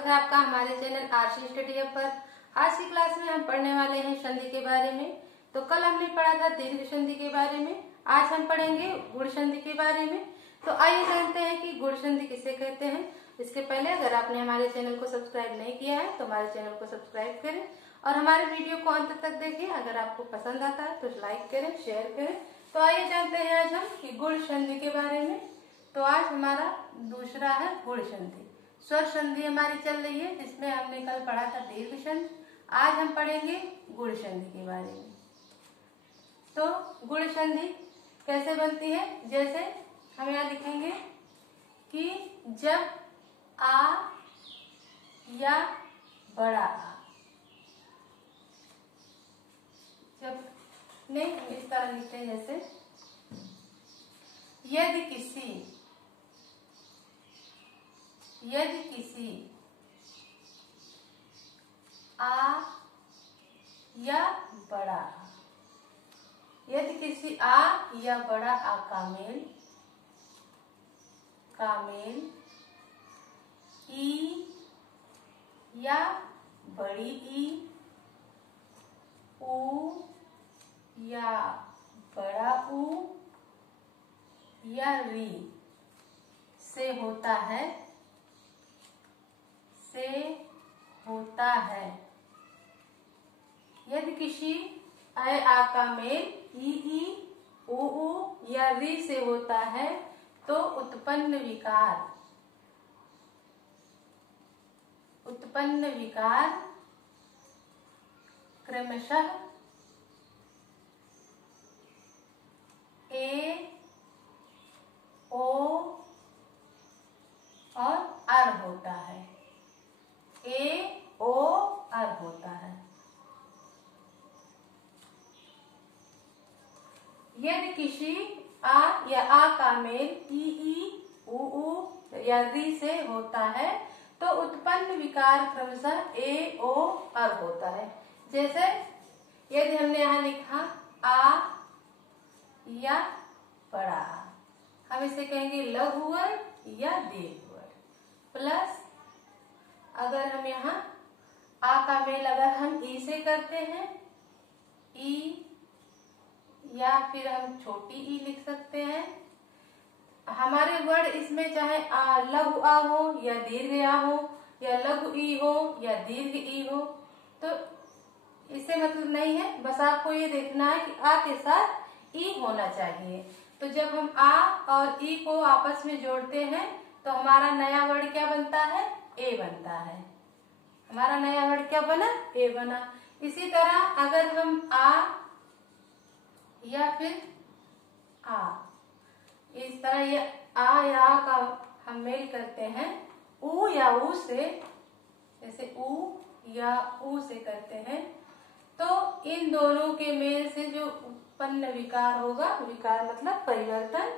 स्वागत है आपका हमारे चैनल आरसी स्टडी हब पर। आज की क्लास में हम पढ़ने वाले हैं संधि के बारे में। तो कल हमने पढ़ा था दीर्घ संधि के बारे में, आज हम पढ़ेंगे गुण संधि के बारे में। तो आइए जानते हैं कि गुण संधि किसे कहते हैं। इसके पहले अगर आपने हमारे चैनल को सब्सक्राइब नहीं किया है तो हमारे चैनल को सब्सक्राइब करें और हमारे वीडियो को अंत तक देखें। अगर आपको पसंद आता है तो लाइक करें, शेयर करें। तो आइए जानते हैं आज हम कि गुण संधि के बारे में। तो आज हमारा दूसरा है गुण संधि। स्वर संधि हमारी चल रही है जिसमें हमने कल पढ़ा था दीर्घ संधि। आज हम पढ़ेंगे गुण संधि के बारे में। तो गुण संधि कैसे बनती है, जैसे हम यहाँ लिखेंगे कि जब आ या बड़ा आ, जब नहीं इस तरह लिखते हैं जैसे यदि किसी आ या बड़ा आ, यदि किसी आ या बड़ा आ का मेल ई या बड़ी ई, ऊ या बड़ा ऊ या री से होता है, यदि किसी आ का मेल ई ऊ या री से होता है तो उत्पन्न विकार क्रमशः ए, ओ और अर होता है। ए, ओ, अर होता है। यदि किसी आ या आ का मेल ई ऊ या री से होता है तो उत्पन्न विकार क्रमशः ए, ओ, अर होता है। जैसे यदि हमने यहाँ लिखा आ या बड़ा आ, हम इसे कहेंगे लघु वर्ण या दीर्घ वर्ण। प्लस अगर हम यहाँ आ का मेल अगर हम ई से करते हैं ई, या फिर हम छोटी ई लिख सकते हैं। हमारे वर्ण इसमें चाहे लघु आ हो या दीर्घ आ हो या लघु ई हो या दीर्घ ई हो, तो इससे मतलब नहीं है, बस आपको ये देखना है कि आ के साथ ई होना चाहिए। तो जब हम आ और ई को आपस में जोड़ते हैं तो हमारा नया वर्ड क्या बनता है, ए बनता है। हमारा नया वर्ड क्या बना, ए बना। इसी तरह अगर हम आ या फिर आ, इस तरह ये आ या आ का हम मेल करते हैं ऊ या ऊ से, जैसे ऊ या ऊ से करते हैं, तो इन दोनों के मेल से जो उत्पन्न विकार होगा, विकार मतलब परिवर्तन,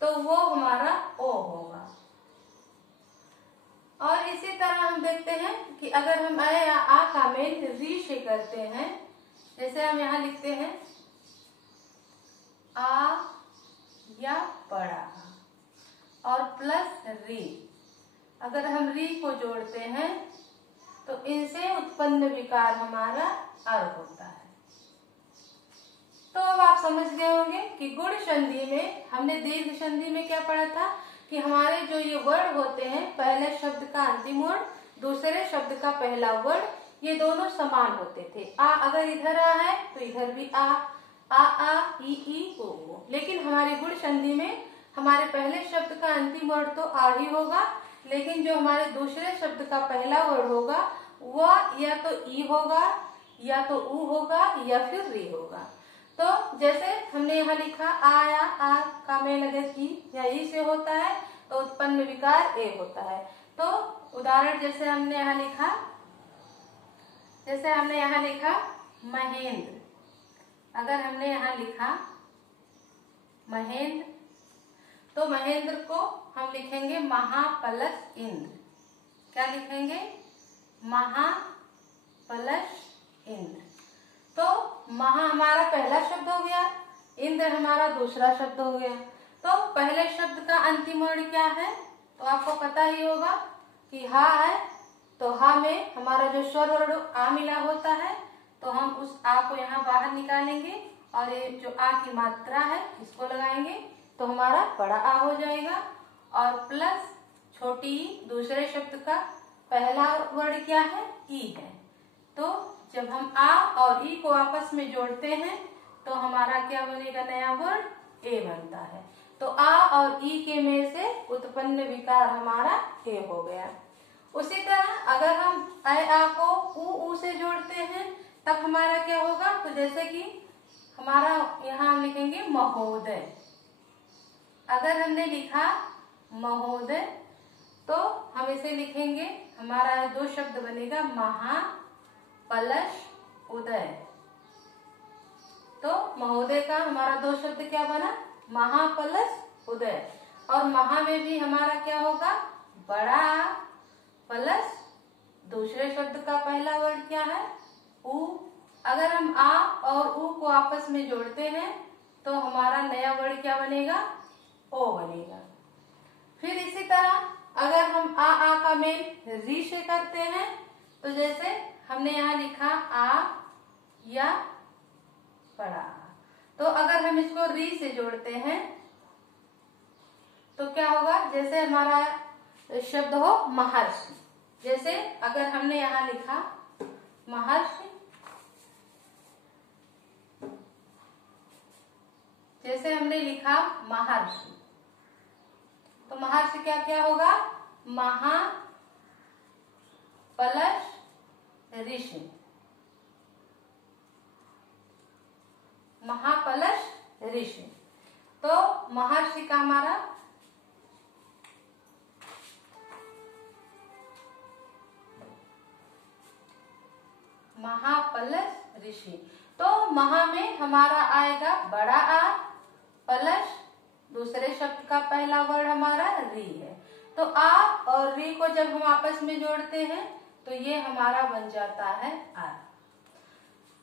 तो वो हमारा ओ होगा। और इसी तरह हम देखते हैं कि अगर हम आ या आ का मेल री से करते हैं, जैसे हम यहाँ लिखते हैं आ या बड़ा आ और प्लस री, अगर हम री को जोड़ते हैं तो इनसे उत्पन्न विकार हमारा अर होता है। तो अब आप समझ गए होंगे कि गुण संधि में हमने दीर्घ संधि में क्या पढ़ा था कि हमारे जो ये वर्ड होते हैं, पहले शब्द का अंतिम वर्ण, दूसरे शब्द का पहला वर्ण, ये दोनों समान होते थे। आ अगर इधर आ है तो इधर भी आ ई ओ। लेकिन हमारी गुण संधि में हमारे पहले शब्द का अंतिम वर्ण तो आ ही होगा, लेकिन जो हमारे दूसरे शब्द का पहला वर्ण होगा वह या तो ई होगा या तो ऊ होगा या फिर री होगा। तो जैसे हमने यहाँ लिखा आ या आ का मेल अगर ई या ई से होता है तो उत्पन्न विकार ए होता है। तो उदाहरण जैसे हमने यहाँ लिखा महेंद्र, अगर हमने यहाँ लिखा महेंद्र तो महेंद्र को हम लिखेंगे महा प्लस इंद्र। क्या लिखेंगे, महा प्लस इंद्र। तो महा हमारा पहला शब्द हो गया, इंद्र हमारा दूसरा शब्द हो गया। तो पहले शब्द का अंतिम वर्ण क्या है, तो आपको पता ही होगा कि हा है तो हा में हमारा जो स्वर वर्ण आ मिला होता है, तो हम उस आ को यहाँ बाहर निकालेंगे और ये जो आ की मात्रा है इसको लगाएंगे तो हमारा बड़ा आ हो जाएगा। और प्लस छोटी ई, दूसरे शब्द का पहला वर्ण क्या है? ई है। तो जब हम आ और ई को आपस में जोड़ते हैं तो हमारा क्या बनेगा? नया वर्ण ए बनता है। तो आ और ई के में से उत्पन्न विकार हमारा ए हो गया। उसी तरह अगर हम ऐ आ को ऊ से जोड़ते हैं तब हमारा क्या होगा? तो जैसे कि हमारा यहाँ हम लिखेंगे महोदय। अगर हमने लिखा महोदय तो हम इसे लिखेंगे, हमारा दो शब्द बनेगा महा पलश उदय। तो महोदय का हमारा दो शब्द क्या बना? महापलश उदय। और महा में भी हमारा क्या होगा? बड़ा प्लस दूसरे शब्द का पहला वर्ण क्या है? ऊ। अगर हम आ और ऊ को आपस में जोड़ते हैं तो हमारा नया वर्ण क्या बनेगा? ओ बनेगा। फिर इसी तरह अगर हम आ का मेल री से करते हैं तो जैसे हमने यहाँ लिखा आ या बड़ा आ, तो अगर हम इसको री से जोड़ते हैं तो क्या होगा? जैसे हमारा शब्द हो महर्षि। जैसे अगर हमने यहाँ लिखा महर्षि, जैसे हमने लिखा महर्षि, तो महर्षि क्या क्या होगा? महा पलश ऋषि। महापलश ऋषि। तो महर्षि का हमारा महापलश ऋषि। तो महा में हमारा आएगा बड़ा आ, पलश दूसरे शब्द का पहला वर्ण हमारा री है। तो आ और री को जब हम आपस में जोड़ते हैं तो ये हमारा बन जाता है आर।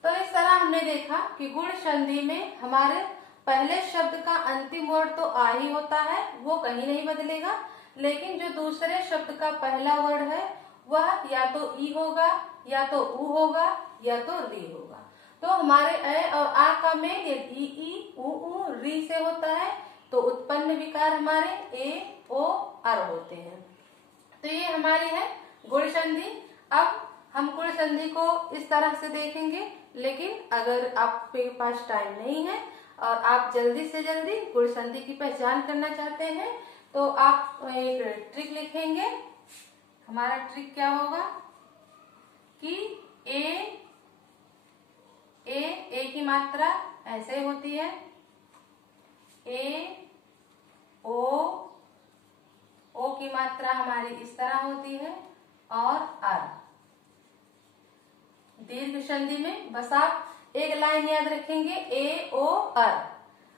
तो इस तरह हमने देखा कि गुण संधि में हमारे पहले शब्द का अंतिम वर्ण तो आ ही होता है, वो कहीं नहीं बदलेगा, लेकिन जो दूसरे शब्द का पहला वर्ण है वह या तो ई होगा या तो ऊ होगा या तो री होगा। तो हमारे अ और आ का मेल यदि ई ऊ री से होता है तो उत्पन्न विकार हमारे ए ओ अर होते हैं। तो ये हमारी है गुण संधि। अब हम गुण संधि को इस तरह से देखेंगे, लेकिन अगर आपके पास टाइम नहीं है और आप जल्दी से जल्दी गुण संधि की पहचान करना चाहते हैं तो आप एक ट्रिक लिखेंगे। हमारा ट्रिक क्या होगा कि ए की मात्रा ऐसे होती है, ए ओ की मात्रा हमारी इस तरह होती है और अर। दीर्घ संधि में बस आप एक लाइन याद रखेंगे ए ओ अर।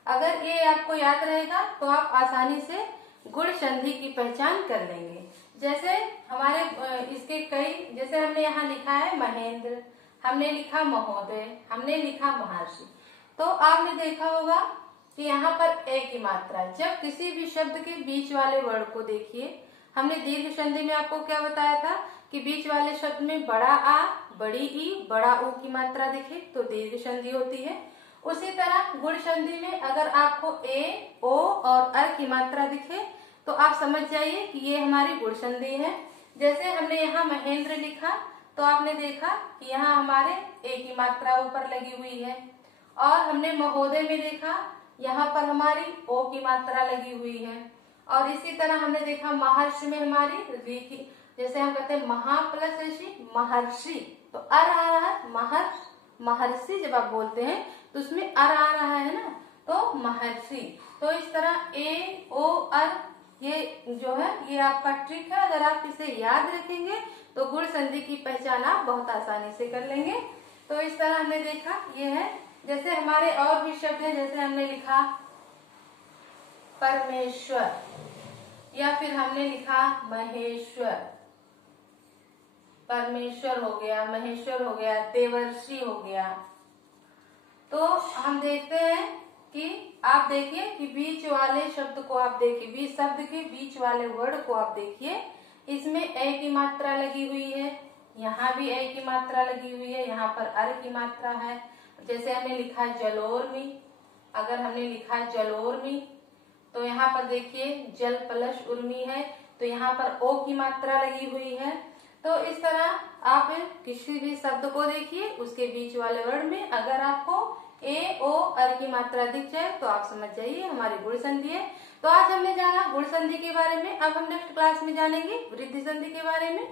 अगर ये आपको याद रहेगा तो आप आसानी से गुण संधि की पहचान कर लेंगे। जैसे हमारे इसके कई, जैसे हमने यहाँ लिखा है महेंद्र, हमने लिखा महोदय, हमने लिखा महर्षि। तो आपने देखा होगा कि यहाँ पर ए की मात्रा, जब किसी भी शब्द के बीच वाले वर्ण को देखिए, हमने दीर्घ संधि में आपको क्या बताया था कि बीच वाले शब्द में बड़ा आ, बड़ी ई, बड़ा ऊ की मात्रा दिखे तो दीर्घ संधि होती है। उसी तरह गुण संधि में अगर आपको ए ओ और अर की मात्रा दिखे तो आप समझ जाइए कि ये हमारी गुण संधि है। जैसे हमने यहाँ महेंद्र लिखा तो आपने देखा कि यहाँ हमारे ए की मात्रा ऊपर लगी हुई है, और हमने महोदय में देखा यहाँ पर हमारी ओ की मात्रा लगी हुई है। और इसी तरह हमने देखा महर्षि में हमारी री की, जैसे हम कहते हैं महा प्लस ऋषि महर्षि, तो अर आ रहा है, महर्षि जब आप बोलते हैं तो उसमें अर आ रहा है ना, तो महर्षि। तो इस तरह ए ओ अर ये जो है ये आपका ट्रिक है। अगर आप इसे याद रखेंगे तो गुण संधि की पहचान आप बहुत आसानी से कर लेंगे। तो इस तरह हमने देखा ये है। जैसे हमारे और भी शब्द हैं, जैसे हमने लिखा परमेश्वर या फिर हमने लिखा महेश्वर, परमेश्वर हो गया, महेश्वर हो गया, देवर्षि हो गया। तो हम देखते हैं कि आप देखिए कि बीच वाले शब्द को आप देखिए, बीच शब्द के बीच वाले वर्ड को आप देखिए, इसमें ए की मात्रा लगी हुई है, यहाँ भी ए की मात्रा लगी हुई है, यहाँ पर अर की मात्रा है। जैसे हमने लिखा है जलोर्मी, अगर हमने लिखा है जलोर्मी तो यहाँ पर देखिए जल प्लस उर्मी है, तो यहाँ पर ओ की मात्रा लगी हुई है। तो इस तरह आप किसी भी शब्द को देखिए, उसके बीच वाले वर्ड में अगर आपको ए ओ अर की मात्रा दिख जाए तो आप समझ जाइए हमारी गुण संधि है। तो आज हमने जाना गुण संधि के बारे में। अब हम नेक्स्ट क्लास में जानेंगे वृद्धि संधि के बारे में।